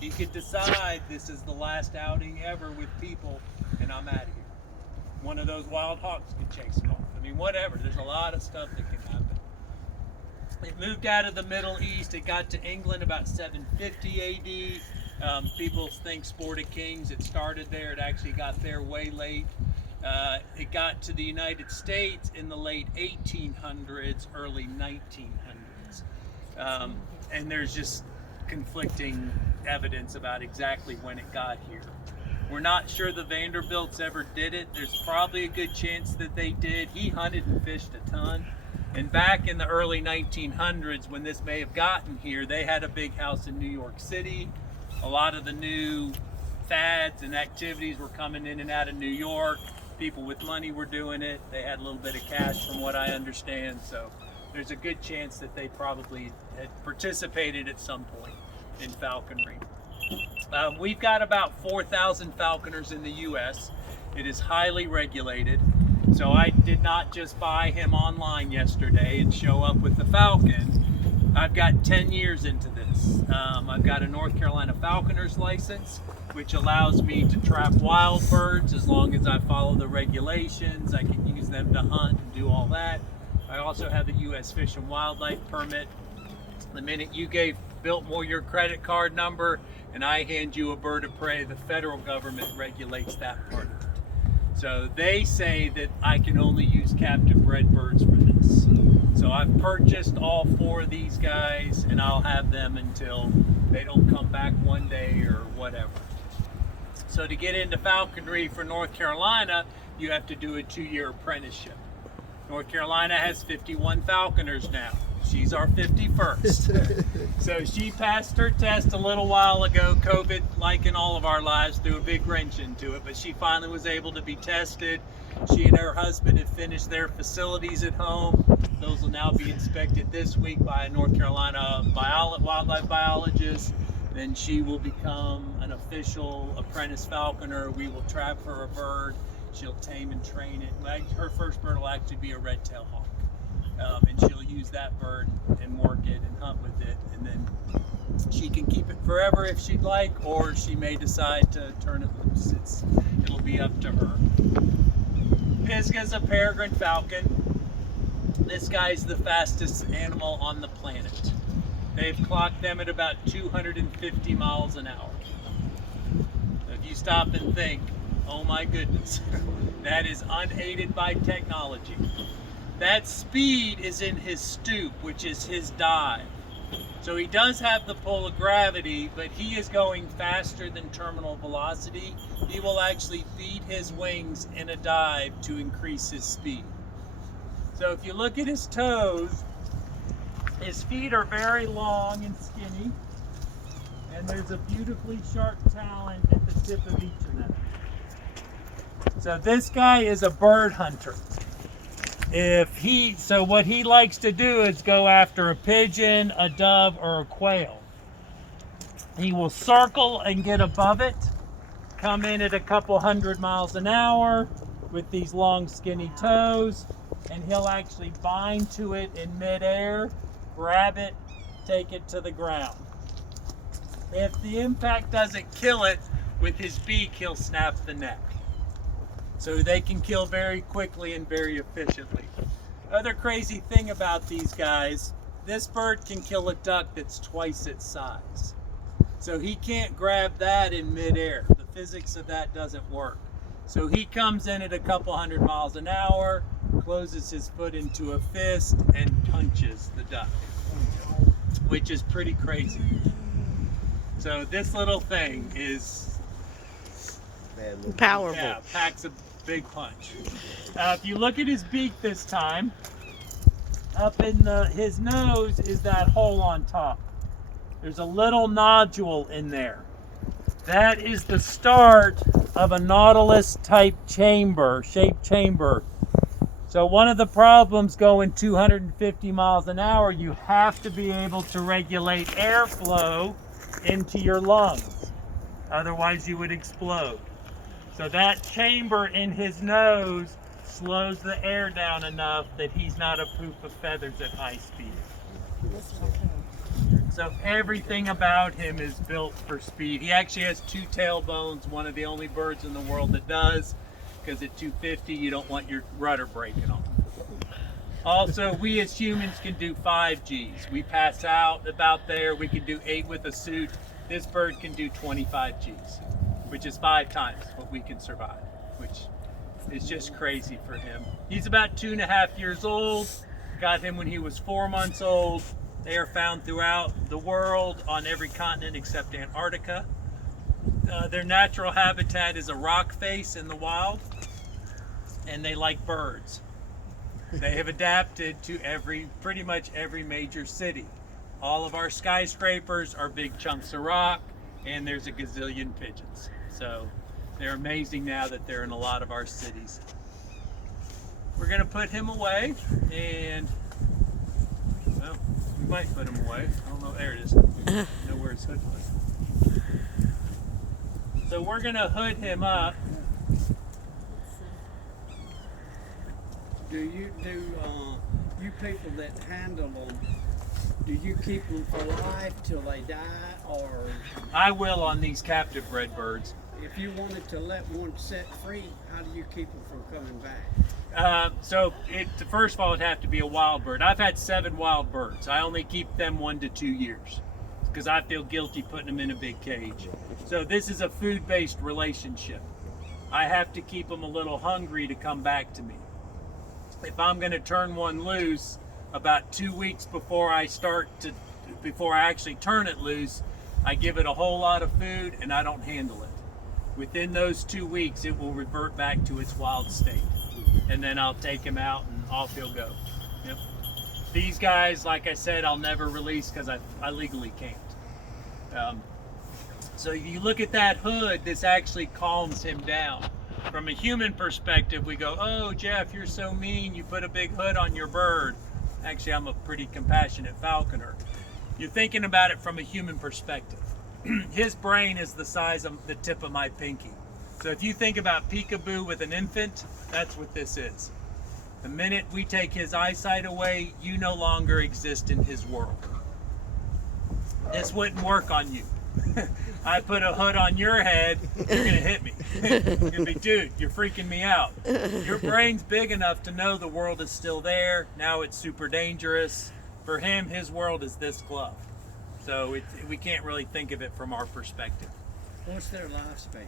He could decide this is the last outing ever with people and I'm out of here. One of those wild hawks could chase him off. I mean, whatever. There's a lot of stuff that can happen. It moved out of the Middle East. It got to England about 750 AD. People think Sport of Kings, it started there. It actually got there way late. It got to the United States in the late 1800s, early 1900s. And there's just conflicting evidence about exactly when it got here. We're not sure the Vanderbilts ever did it. There's probably a good chance that they did. He hunted and fished a ton. And back in the early 1900s, when this may have gotten here, they had a big house in New York City. A lot of the new fads and activities were coming in and out of New York. People with money were doing it. They had a little bit of cash from what I understand. So there's a good chance that they probably had participated at some point in falconry. We've got about 4,000 falconers in the U.S. It is highly regulated. So I did not just buy him online yesterday and show up with the falcon. I've got 10 years into this. I've got a North Carolina falconer's license, which allows me to trap wild birds as long as I follow the regulations. I can use them to hunt and do all that. I also have a U.S. Fish and Wildlife permit. The minute you gave Biltmore your credit card number and I hand you a bird of prey, the federal government regulates that part of it. So they say that I can only use captive bred birds for this. So I've purchased all 4 of these guys and I'll have them until they don't come back one day or whatever. So to get into falconry for North Carolina, you have to do a 2-year apprenticeship. North Carolina has 51 falconers now. She's our 51st. So she passed her test a little while ago. COVID, like in all of our lives, threw a big wrench into it, but she finally was able to be tested. She and her husband have finished their facilities at home. Those will now be inspected this week by a North Carolina wildlife biologist. Then she will become an official apprentice falconer. We will trap her a bird. She'll tame and train it. Her first bird will actually be a red-tailed hawk. And she'll use that bird and work it and hunt with it, and then she can keep it forever if she'd like, or she may decide to turn it loose. It'll be up to her. Pisgah's a peregrine falcon. This guy's the fastest animal on the planet. They've clocked them at about 250 miles an hour. So if you stop and think, oh my goodness, that is unaided by technology. That speed is in his stoop, which is his dive. So he does have the pull of gravity, but he is going faster than terminal velocity. He will actually beat his wings in a dive to increase his speed. So if you look at his toes, his feet are very long and skinny, and there's a beautifully sharp talon at the tip of each of them. So this guy is a bird hunter. So what he likes to do is go after a pigeon, a dove, or a quail. He will circle and get above it, come in at a couple 100 miles an hour with these long skinny toes, and he'll actually bind to it in midair, grab it, take it to the ground. If the impact doesn't kill it, with his beak he'll snap the neck. So they can kill very quickly and very efficiently. Other crazy thing about these guys, this bird can kill a duck that's twice its size. So he can't grab that in midair. The physics of that doesn't work. So he comes in at a couple 100 miles an hour, closes his foot into a fist, and punches the duck, which is pretty crazy. So this little thing is powerful. Yeah, packs a big punch. If you look at his beak this time, up in his nose is that hole on top. There's a little nodule in there. That is the start of a nautilus type shaped chamber. So one of the problems going 250 miles an hour, you have to be able to regulate airflow into your lungs. Otherwise you would explode. So that chamber in his nose slows the air down enough that he's not a poop of feathers at high speed. So everything about him is built for speed. He actually has 2 tailbones, one of the only birds in the world that does, because at 250 you don't want your rudder breaking off. Also, we as humans can do 5 Gs. We pass out about there, we can do 8 with a suit. This bird can do 25 Gs, which is 5 times what we can survive, which is just crazy for him. He's about 2.5 years old. Got him when he was 4 months old. They are found throughout the world on every continent except Antarctica. Their natural habitat is a rock face in the wild, and they like birds. They have adapted to pretty much every major city. All of our skyscrapers are big chunks of rock, and there's a gazillion pigeons. So they're amazing now that they're in a lot of our cities. We're gonna put him away, and well, we might put him away. I don't know. There it is. I know where his hood was. So we're gonna hood him up. Do you people that handle them? Do you keep them for life till they die, or? I will on these captive bred birds. If you wanted to let one set free, how do you keep them from coming back? First of all, it'd have to be a wild bird. I've had 7 wild birds. I only keep them 1 to 2 years because I feel guilty putting them in a big cage. So this is a food-based relationship. I have to keep them a little hungry to come back to me. If I'm going to turn one loose, about 2 weeks before I actually turn it loose, I give it a whole lot of food and I don't handle it. Within those 2 weeks, it will revert back to its wild state. And then I'll take him out and off he'll go. Yep. These guys, like I said, I'll never release because I legally can't. So you look at that hood, this actually calms him down. From a human perspective, we go, oh, Jeff, you're so mean. You put a big hood on your bird. Actually, I'm a pretty compassionate falconer. You're thinking about it from a human perspective. His brain is the size of the tip of my pinky. So if you think about peekaboo with an infant, that's what this is. The minute we take his eyesight away, you no longer exist in his world. This wouldn't work on you. I put a hood on your head, you're gonna hit me. You're gonna be, dude, you're freaking me out. Your brain's big enough to know the world is still there. Now it's super dangerous. For him, his world is this glove. So we can't really think of it from our perspective. What's their lifespan?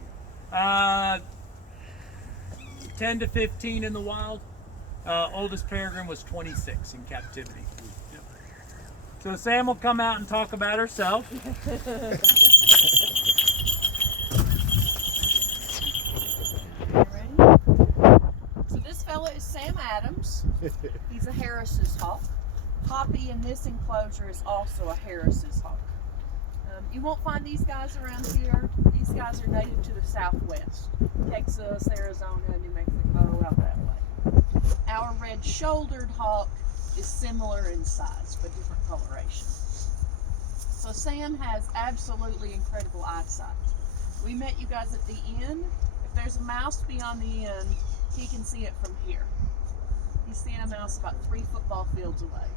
10 to 15 in the wild. Oldest peregrine was 26 in captivity. Yep. So Sam will come out and talk about herself. Ready? So this fella is Sam Adams. He's a Harris's hawk. Poppy in this enclosure is also a Harris's hawk. You won't find these guys around here. These guys are native to the Southwest. Texas, Arizona, New Mexico, out that way. Our red-shouldered hawk is similar in size, but different coloration. So Sam has absolutely incredible eyesight. We met you guys at the inn. If there's a mouse beyond the inn, he can see it from here. He's seeing a mouse about 3 football fields away.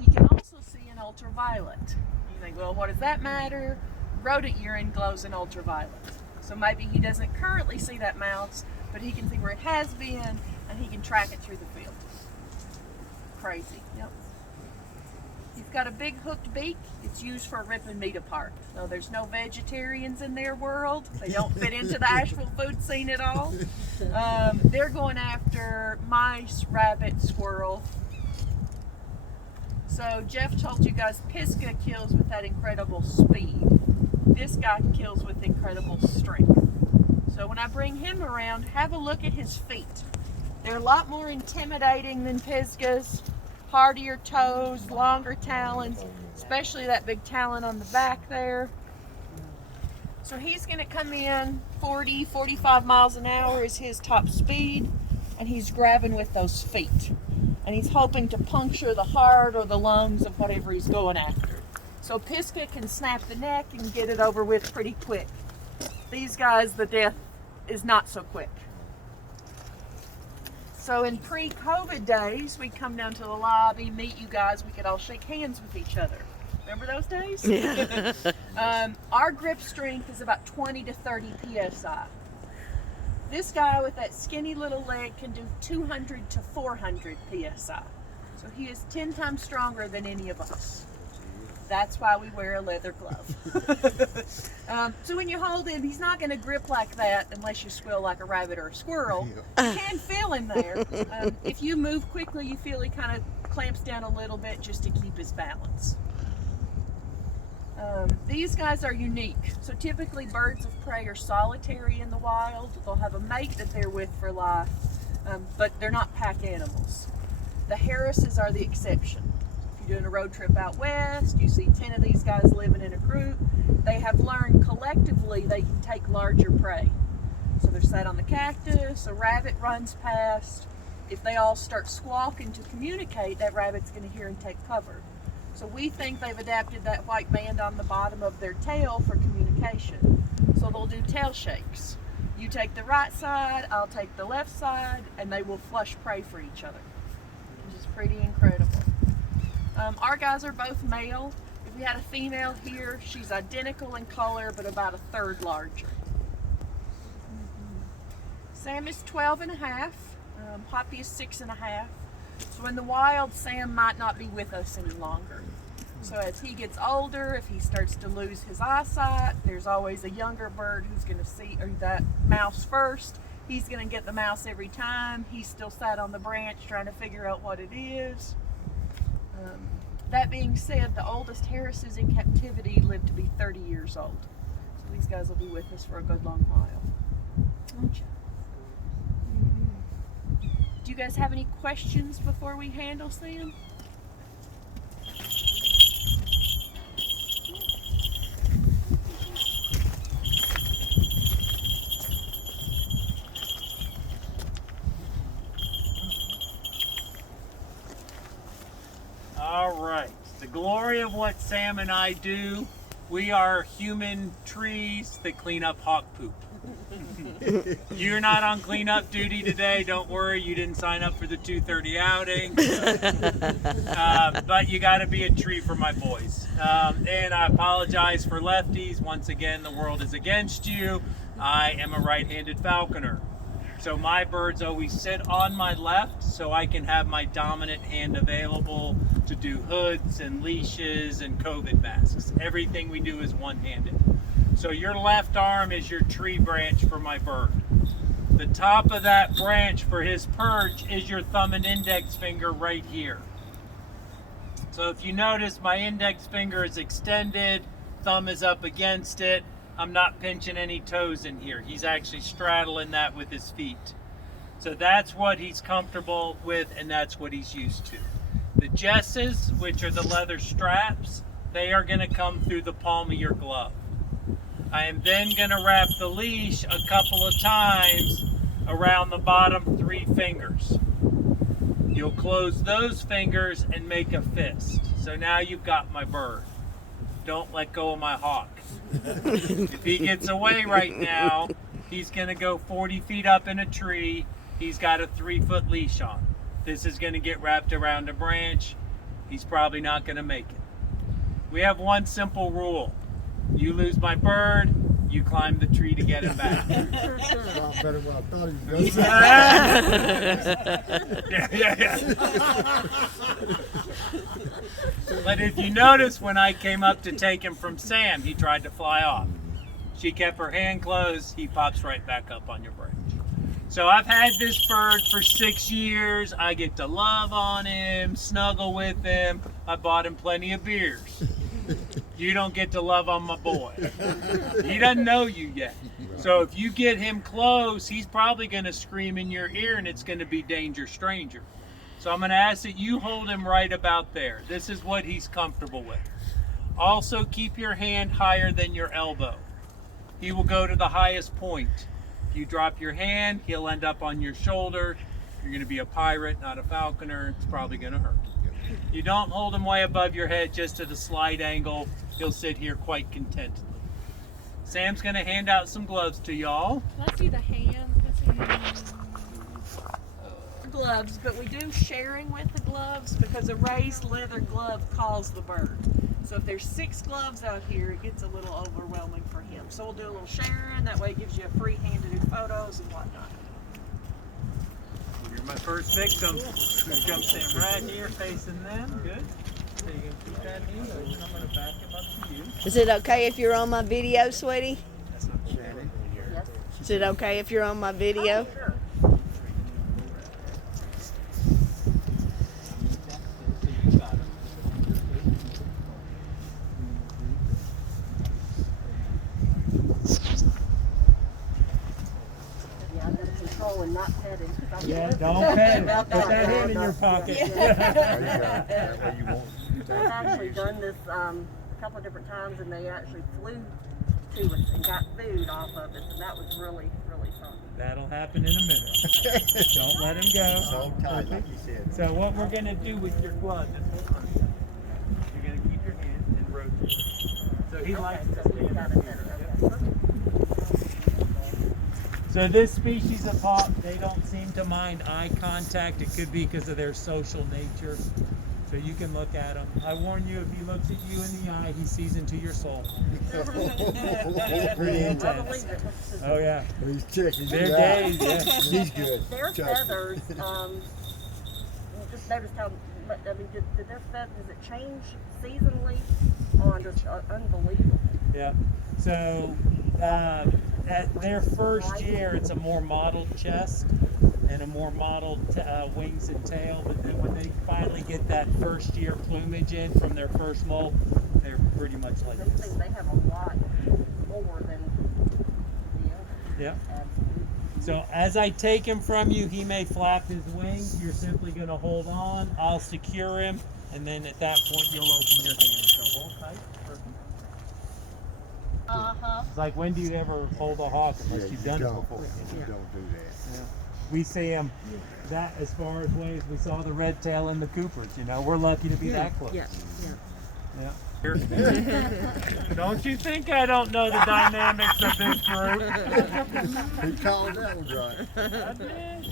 He can also see in ultraviolet. You think, well, what does that matter? Rodent urine glows in ultraviolet. So maybe he doesn't currently see that mouse, but he can see where it has been, and he can track it through the field. Crazy, yep. He's got a big hooked beak. It's used for ripping meat apart. So there's no vegetarians in their world. They don't fit into the Asheville food scene at all. They're going after mice, rabbit, squirrel. So Jeff told you guys Pisgah kills with that incredible speed. This guy kills with incredible strength. So when I bring him around, have a look at his feet. They're a lot more intimidating than Pisgah's. Hardier toes, longer talons, especially that big talon on the back there. So he's going to come in 40, 45 miles an hour is his top speed, and he's grabbing with those feet. And he's hoping to puncture the heart or the lungs of whatever he's going after. So Pisgah can snap the neck and get it over with pretty quick. These guys, the death is not so quick. So in pre-COVID days, we'd come down to the lobby, meet you guys, we could all shake hands with each other. Remember those days? Yeah. Our grip strength is about 20 to 30 psi. This guy with that skinny little leg can do 200 to 400 psi. So he is 10 times stronger than any of us. That's why we wear a leather glove. So when you hold him, he's not going to grip like that unless you squeal like a rabbit or a squirrel. You can feel him there. If you move quickly, you feel he kind of clamps down a little bit just to keep his balance. These guys are unique. So typically birds of prey are solitary in the wild. They'll have a mate that they're with for life, but they're not pack animals. The Harrises are the exception. If you're doing a road trip out west, you see 10 of these guys living in a group. They have learned collectively they can take larger prey. So they're sat on the cactus, a rabbit runs past. If they all start squawking to communicate, that rabbit's going to hear and take cover. So we think they've adapted that white band on the bottom of their tail for communication. So they'll do tail shakes. You take the right side, I'll take the left side, and they will flush prey for each other, which is pretty incredible. Our guys are both male. If we had a female here, she's identical in color, but about a third larger. Sam is 12 and a half. Poppy is 6 and a half. So in the wild, Sam might not be with us any longer. So as he gets older, if he starts to lose his eyesight, there's always a younger bird who's going to see that mouse first. He's going to get the mouse every time. He's still sat on the branch trying to figure out what it is. That being said, the oldest Harrises in captivity live to be 30 years old. So these guys will be with us for a good long while. Won't you? Do you guys have any questions before we handle Sam? All right. The glory of what Sam and I do, we are human trees that clean up hawk poop. You're not on cleanup duty today. Don't worry, you didn't sign up for the 2:30 outing. But you got to be a tree for my boys. And I apologize for lefties. Once again, the world is against you. I am a right-handed falconer. So my birds always sit on my left so I can have my dominant hand available to do hoods and leashes and COVID masks. Everything we do is one-handed. So your left arm is your tree branch for my bird. The top of that branch for his perch is your thumb and index finger right here. So if you notice, my index finger is extended, thumb is up against it. I'm not pinching any toes in here. He's actually straddling that with his feet. So that's what he's comfortable with, and that's what he's used to. The jesses, which are the leather straps, they are going to come through the palm of your glove. I am then going to wrap the leash a couple of times around the bottom 3 fingers. You'll close those fingers and make a fist. So now you've got my bird. Don't let go of my hawk. If he gets away right now, he's going to go 40 feet up in a tree. He's got a 3-foot leash on. This is going to get wrapped around a branch. He's probably not going to make it. We have one simple rule. You lose my bird, you climb the tree to get him back. A lot better than what I thought he was going to say. But if you notice, when I came up to take him from Sam, he tried to fly off. She kept her hand closed, he pops right back up on your branch. So I've had this bird for 6 years. I get to love on him, snuggle with him. I bought him plenty of beers. You don't get to love on my boy. He doesn't know you yet. So if you get him close, he's probably going to scream in your ear and it's going to be danger stranger. So I'm going to ask that you hold him right about there. This is what he's comfortable with. Also keep your hand higher than your elbow. He will go to the highest point. If you drop your hand, he'll end up on your shoulder. You're going to be a pirate, not a falconer. It's probably going to hurt. You don't hold him way above your head, just at a slight angle. He'll sit here quite contentedly. Sam's going to hand out some gloves to y'all. Can I see the hand? Gloves, but we do sharing with the gloves because a raised leather glove calls the bird. So if there's 6 gloves out here, it gets a little overwhelming for him. So we'll do a little sharing. That way it gives you a free hand to do photos and whatnot. You're my first victim. You come stand right here facing them. Good. So you can keep that hand open. I'm going to back him up to you. Is it okay if you're on my video, sweetie? That's not Shannon. Yes. Is it okay if you're on my video? Oh, sure. And not petting. Yeah, don't pet him. Put that hand in your pocket. That way you won't. I've actually done this a couple of different times, and they actually flew to us and got food off of us, and that was really, really fun. That'll happen in a minute. Don't let him go. So tight, like you said. So what we're going to do with your glove is hold on. You're going to keep your hand and rotate. So he likes to stand up here. So this species of hawk, they don't seem to mind eye contact. It could be because of their social nature. So you can look at him. I warn you, if he looks at you in the eye, he sees into your soul. Pretty intense. Oh yeah. He's checking. Their days, yeah. He's good. Their Trust me. feathers, just noticed how, I mean, did their feathers, does it change seasonally on just unbelievable? Yeah. So at their first year, it's a more mottled chest and a more mottled wings and tail. But then when they finally get that first year plumage in from their first molt, they're pretty much like Those this. things, they have a lot more than the others. Yeah. Absolutely. So as I take him from you, he may flap his wings. You're simply going to hold on. I'll secure him, and then at that point, you'll open your hand. So hold tight. Perfect. It's like, when do you ever hold a hawk unless Yeah, you've you done it don't. before? You don't do that. Yeah. We see them that as far away as we saw the red tail and the Coopers. You know, we're lucky to be that close. Yeah. Don't you think I don't know the dynamics of this group? He called that one right. I did.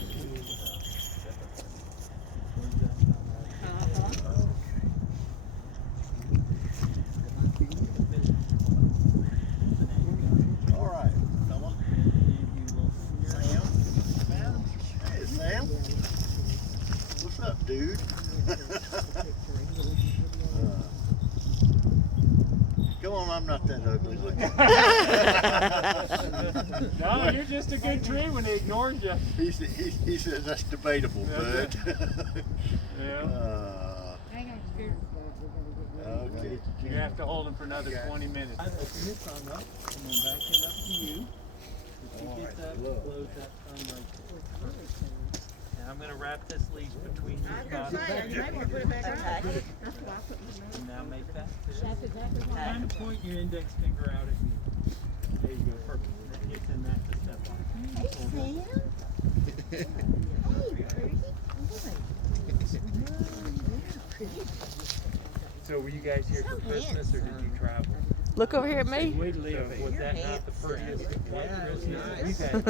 All right, fella. Sam? Hey, Sam. What's up, dude? Come on, I'm not that ugly looking. No, you're just a good tree when he ignores you. He says that's debatable, That's bud. Yeah. Okay. You have to hold him for another 20 minutes. I open his tongue up and then back it up to you. If you get that, close that tongue right there. And I'm going to wrap this leaf between your thumbs. And now make that fit. Kind of point your index finger out at me. There you go, perfect. That gets in that to step on. So were you guys here for Christmas or did you travel? Look over here at me. So was that not the prettiest white Christmas? You guys.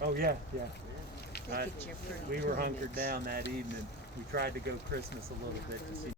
Oh yeah, yeah. We were hunkered down that evening. We tried to go Christmas a little bit to see